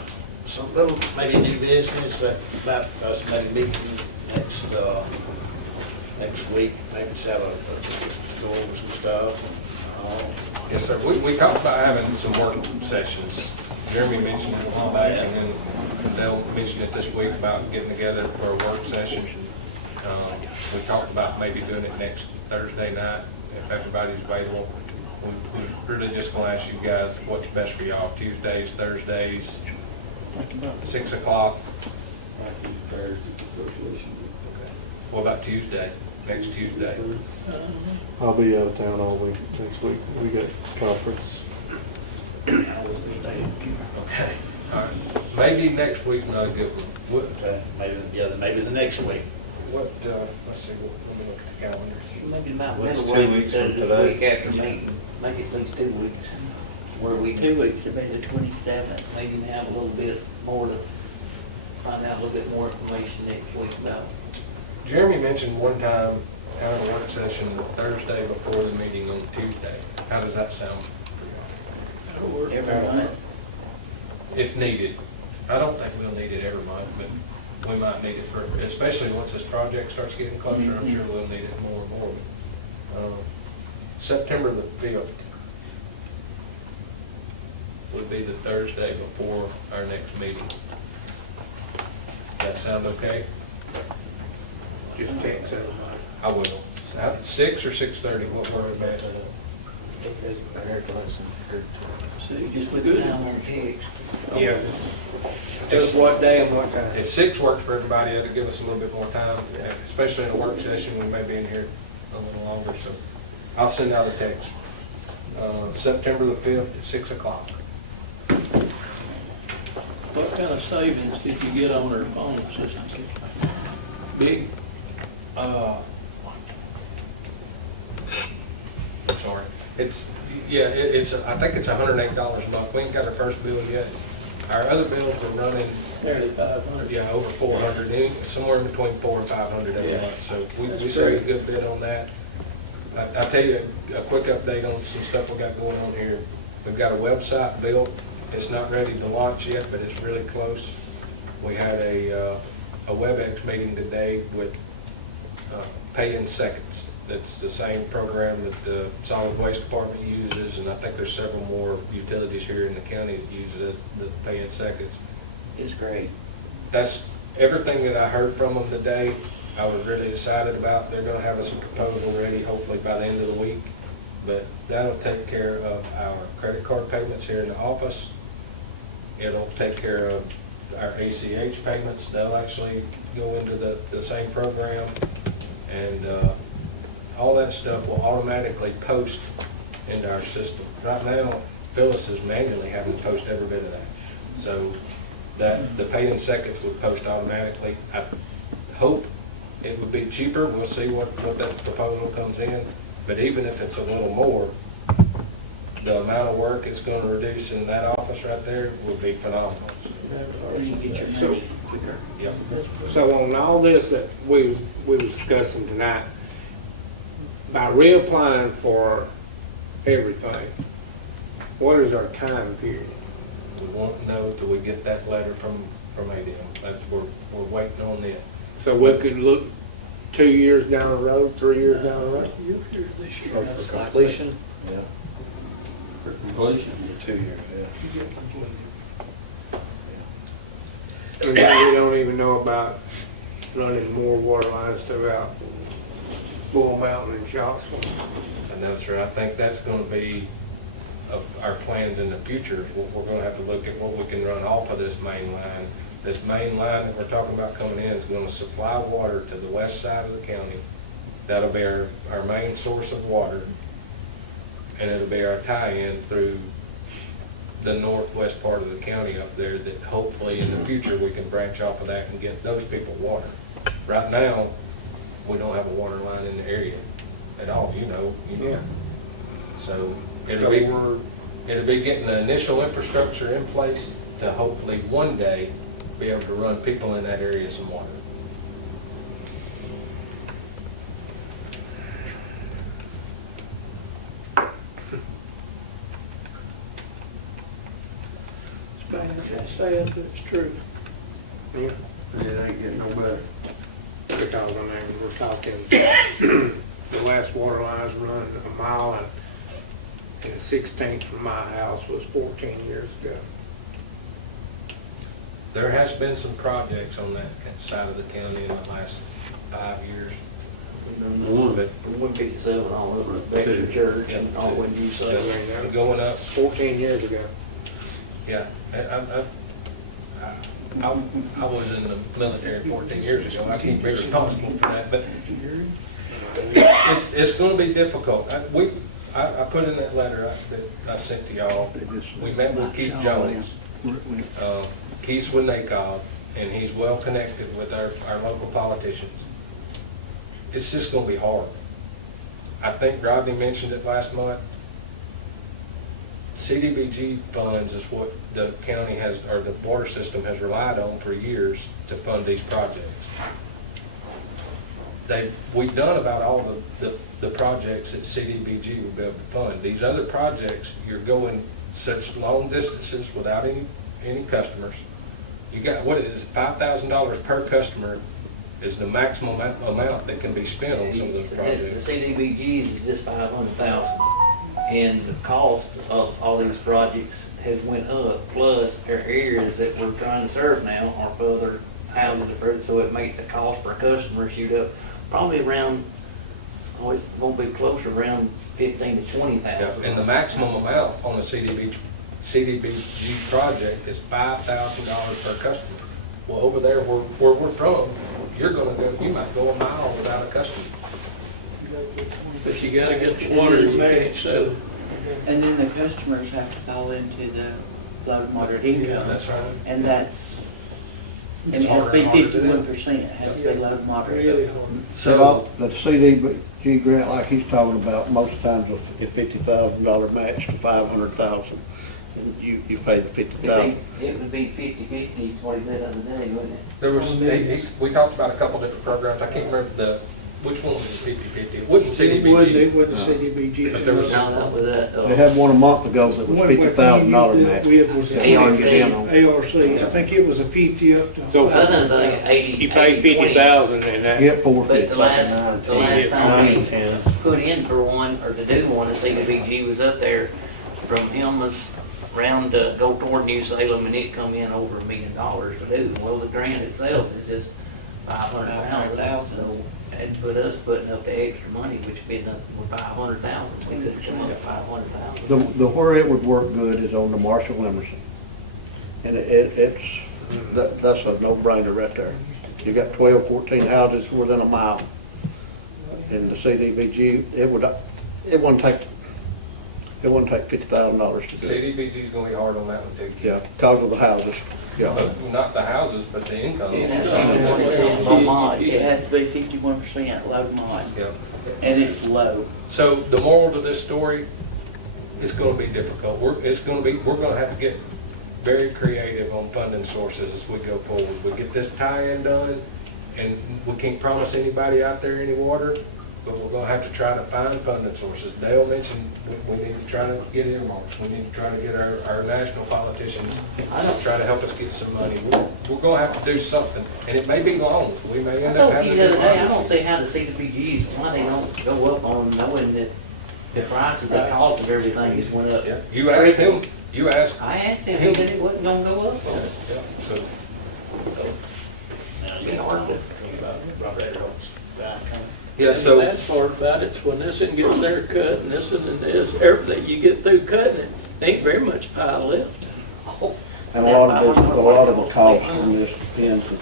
Some little, maybe new business about us maybe meeting next week. Maybe just have go over some stuff. Yes, sir. We talked about having some work sessions. Jeremy mentioned it a while back, and then they'll mention it this week about getting together for a work session. We talked about maybe doing it next Thursday night, if everybody's available. We're really just gonna ask you guys what's best for y'all, Tuesdays, Thursdays. 6 o'clock. Thursday, association. What about Tuesday, next Tuesday? I'll be out of town all week next week. We got conference. Okay. All right. Maybe next week, not a good one. What, Maybe the next week. let's see, let me look at the calendar. Maybe about Well, it's middle 2 week, weeks from the today. week after meeting, make it at least 2 weeks. Where we 2 weeks, it'll be the 27th. maybe have a little bit more to find out a little bit more information next week about. Jeremy mentioned one time, having a work session the Thursday before the meeting on Tuesday. How does that sound for y'all? Every month. If needed. I don't think we'll need it every month, but we might need it for, especially once this project starts getting closer, I'm sure we'll need it more and more. September the 5th would be the Thursday before our next meeting. Does that sound okay? Just text everybody. I will. 6 or 6:30, what were we at? So you just put the time on text. Yeah. Just what day and what time? If 6 works for everybody, that'll give us a little bit more time, especially in a work session, we may be in here a little longer, so I'll send out a text. September the 5th at 6 o'clock. What kind of savings did you get on their phone system? Big, I'm sorry, it's, yeah, I think it's $108 a month, we ain't got our first bill yet. Our other bills were running, Nearly 500. yeah, over 400, somewhere in between 400 and 500 every month, so we saved a good bit on that. I'll tell you a quick update on some stuff we got going on here. We've got a website built. It's not ready to launch yet, but it's really close. We had a WebEx meeting today with Pay in Seconds. That's the same program that the solid waste department uses, and I think there's several more utilities here in the county that use it, the Pay in Seconds. It's great. That's everything that I heard from them today. I was really excited about. They're gonna have us a proposal ready hopefully by the end of the week. But that'll take care of our credit card payments here in the office. It'll take care of our ACH payments. They'll actually go into the same program. And all that stuff will automatically post into our system. Right now, Phyllis is manually having to post every bit of that. So that the Pay in Seconds would post automatically. I hope it would be cheaper. We'll see what that proposal comes in. But even if it's a little more, the amount of work it's going to reduce in that office right there would be phenomenal. You get your So- money quicker. Yeah. So on all this that we was discussing tonight, by reapplying for everything, what is our time period? We won't know till we get that letter from ADM. That's we're waiting on it. So we could look 2 years down the road, 3 years down the road? For completion? Yeah. For completion. 2 years, yeah. And now we don't even know about running more water lines throughout Bull Mountain and Shotsville. And that's right. I think that's going to be our plans in the future. We're going to have to look at what we can run off of this main line. This main line that we're talking about coming in is going to supply water to the west side of the county. That'll be our main source of water, and it'll be our tie-in through the northwest part of the county up there that hopefully in the future we can branch off of that and get those people water. Right now, we don't have a water line in the area at all, you know. Yeah. So it'll be getting the initial infrastructure in place to hopefully one day be able to run people in that area some water. It's bad, I say it, but it's true. Yeah. It ain't getting no better. Because, I mean, we're talking, the last water lines run a mile and the 16th from my house was 14 years ago. There has been some projects on that side of the county in the last 5 years. But 157 all over at Becker Church and all when you say. Going up. 14 years ago. Yeah, I was in the military 14 years ago. I can't be responsible for that, but it's going to be difficult. I put in that letter that I sent to y'all. We met with Keith Jones. Keith's with NACOB, and he's well connected with our local politicians. It's just going to be hard. I think Rodney mentioned it last month. CDBG funds is what the county has, or the water system has relied on for years to fund these projects. We've done about all the projects that CDBG will be able to fund. These other projects, you're going such long distances without any customers. You got, what is it, $5,000 per customer is the maximum amount that can be spent on some of those projects. The CDBGs is just 500,000, and the cost of all these projects has went up. Plus, our areas that we're trying to serve now are further houses or further, so it makes the cost per customer shoot up. Probably around, it won't be closer, around 15 to 20,000. And the maximum amount on a CDBG project is $5,000 per customer. Well, over there where we're from, you might go a mile without a customer. But you gotta get the water, you can't sell. And then the customers have to fall into the low and moderate income. That's right. And that's, and It's it has to harder be and harder to do. 51%, it has to be low and moderate. Really hard. So the CDBG grant, like he's talking about, most times a $50,000 match to $500,000. And you pay the $50,000. It would be 50/50, is what he said the other day, wouldn't it? There was, we talked about a couple different programs. I can't remember which one was 50/50. It wasn't CDBG. It wasn't CDBG. But there was No, not with that. They had one a month ago that was $50,000 match. With was the ARC. I think it was a 50 up to. So other than 80. You paid 50,000 in that. Get But the $450,000. last time 9 we and 10. put in for one, or to do one, the CDBG was up there from Helmus round to go toward New Salem, and it come in over $1 million to do. Well, the grant itself is just 500,000, so that put us putting up the extra money, which would be nothing with 500,000. We could come up with 500,000. The where it would work good is on the Marshall Emerson. And that's a no-brainer right there. You got 12, 14 houses within a mile. And the CDBG, it wouldn't take $50,000 to do it. CDBG's going to be hard on that one too. Yeah, because of the houses. Yeah. But not the houses, but the income. It has to be 51% low mod, Yeah. and it's low. So the moral to this story, it's going to be difficult. We're going to have to get very creative on funding sources as we go forward. We get this tie-in done, and we can't promise anybody out there any water, but we're going to have to try to find funding sources. Dale mentioned we need to try to get earmarks. We need to try to get our national politicians to try to help us get some money. We're going to have to do something, and it may be long. We may end up having to do I don't see how the CDBGs, why they don't go up on knowing that the prices, the cost of everything just went up. Yeah. You asked him. I asked him, he said it wasn't gonna go up. Yeah. So. Now, you know, Robert Earl's guy coming. Yeah. And So. the bad part about it is when this one gets there cut and this one and this, everything, you get through cutting it, ain't very much pie left. And a lot of the costs on this depends that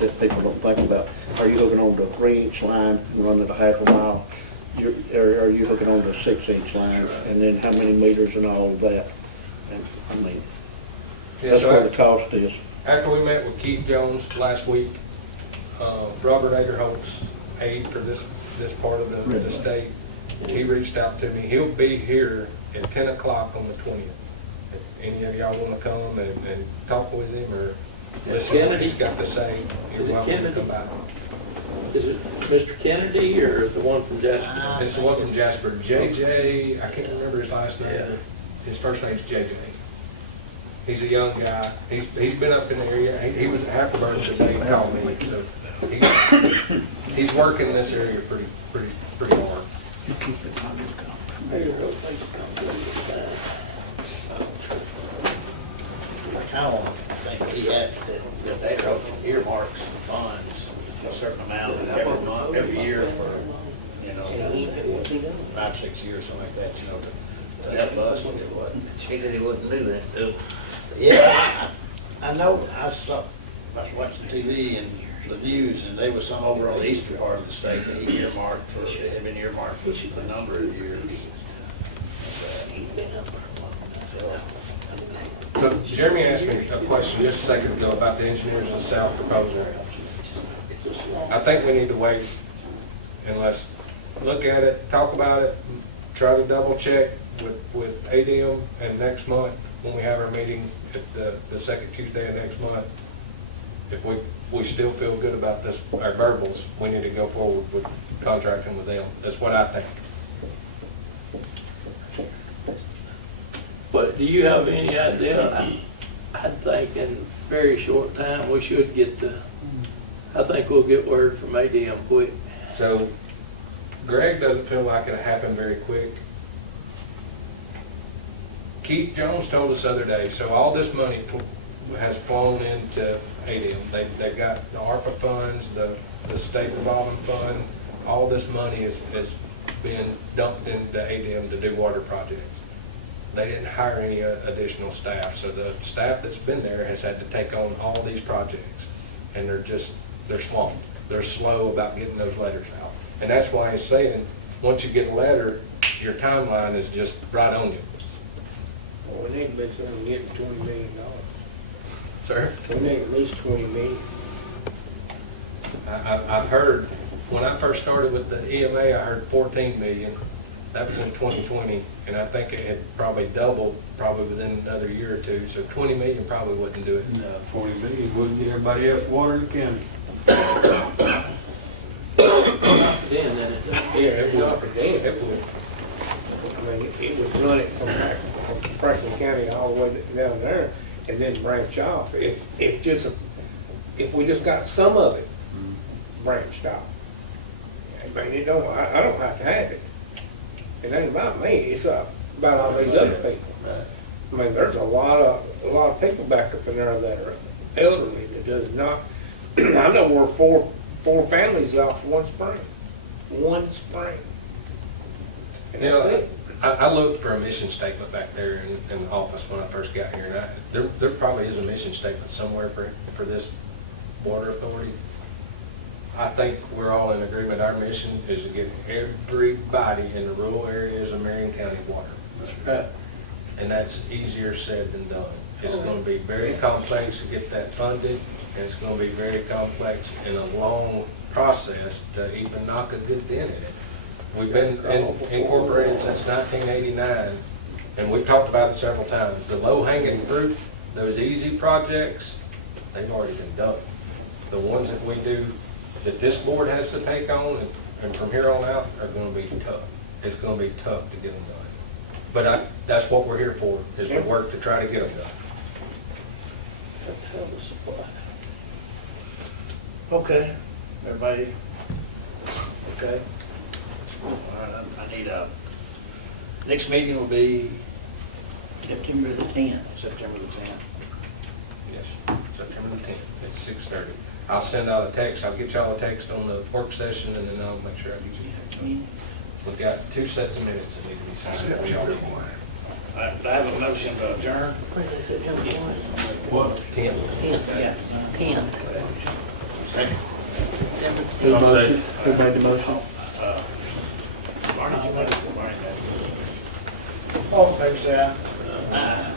that people don't think about. Are you hooking on to a 3-inch line and running a half a mile? Are you hooking on to a 6-inch line? And then how many meters and all of that? And, I mean, Yeah, that's so where the cost is. After we met with Keith Jones last week, Robert Agerholt's aide for this part of the state, he reached out to me. He'll be here at 10 o'clock on the 20th. If any of y'all want to come and talk with him or listen to what he's got to say, you're welcome to come by. Is it Mr. Kennedy or the one from Jasper? It's the one from Jasper. JJ, I can't remember his last name. Yeah. His first name's JJ. He's a young guy. He's been up in the area. He was at Afterburn today. He called me. So he's working in this area pretty hard. I kind of think he had that they wrote earmarks funds, a certain amount every month, every year for, 5, 6 years, something like that, to help us with it. He said he wouldn't do that. Yeah, I know, I was watching TV and the news, and there was some over on the eastern part of the state that he earmarked for, had been earmarked for a number of years. So Jeremy asked me a question just a second ago about the engineers of the South proposal. I think we need to wait and let's look at it, talk about it, try to double check with ADM, and next month, when we have our meeting at the second Tuesday of next month, if we still feel good about this, our verbals, we need to go forward with contracting with them. That's what I think. But do you have any idea? I think in a very short time, we should get I think we'll get word from ADM quick. So Greg doesn't feel like it'll happen very quick. Keith Jones told us the other day, so all this money has flown into ADM. They've got the ARPA funds, the state revolving fund, all this money has been dumped into ADM to do water projects. They didn't hire any additional staff, so the staff that's been there has had to take on all these projects, and they're swamped. They're slow about getting those letters out. And that's why he's saying, once you get a letter, your timeline is just right on you. Well, we need to be going to get $20 million. Sir? We need at least 20 million. I've heard, when I first started with the EMA, I heard 14 million. That was in 2020, and I think it had probably doubled probably within another year or two. So 20 million probably wouldn't do it. No, 40 million wouldn't get everybody else water in the county. Then it Yeah, it was not for them. It would. I mean, it would run it from Franklin County all the way down there and then branch off. If we just got some of it branched off. I mean, I don't have to have it. It ain't about me, it's about all these other people. I mean, there's a lot of people back up in there that are elderly that does not, I know we're four families lost one spring. One spring. And You know, that's it. I looked for a mission statement back there in the office when I first got here, and there probably is a mission statement somewhere for this water authority. I think we're all in agreement. Our mission is to get everybody in the rural areas of Marion County water. right. And that's easier said than done. It's going to be very complex to get that funded, and it's going to be very complex and a long process to even knock a good dent in it. We've been incorporated since 1989, and we've talked about it several times. The low-hanging fruit, those easy projects, they've already been done. The ones that we do, that this board has to take on, and from here on out, are going to be tough. It's going to be tough to get them done. But that's what we're here for, is to work to try to get them done. Okay, everybody, okay? All right, I need next meeting will be September the 10th. September the 10th. Yes, September the 10th at 6:30. I'll send out a text. I'll get y'all a text on the work session, and then I'll make sure I get you a text. We've got 2 sets of minutes that need to be signed. We already want. I have a motion to adjourn. What? 10. Yeah, 10. Second. Who motion? Who made the motion? Barney, you made it. Barney made it. All in favor, say aye. Aye.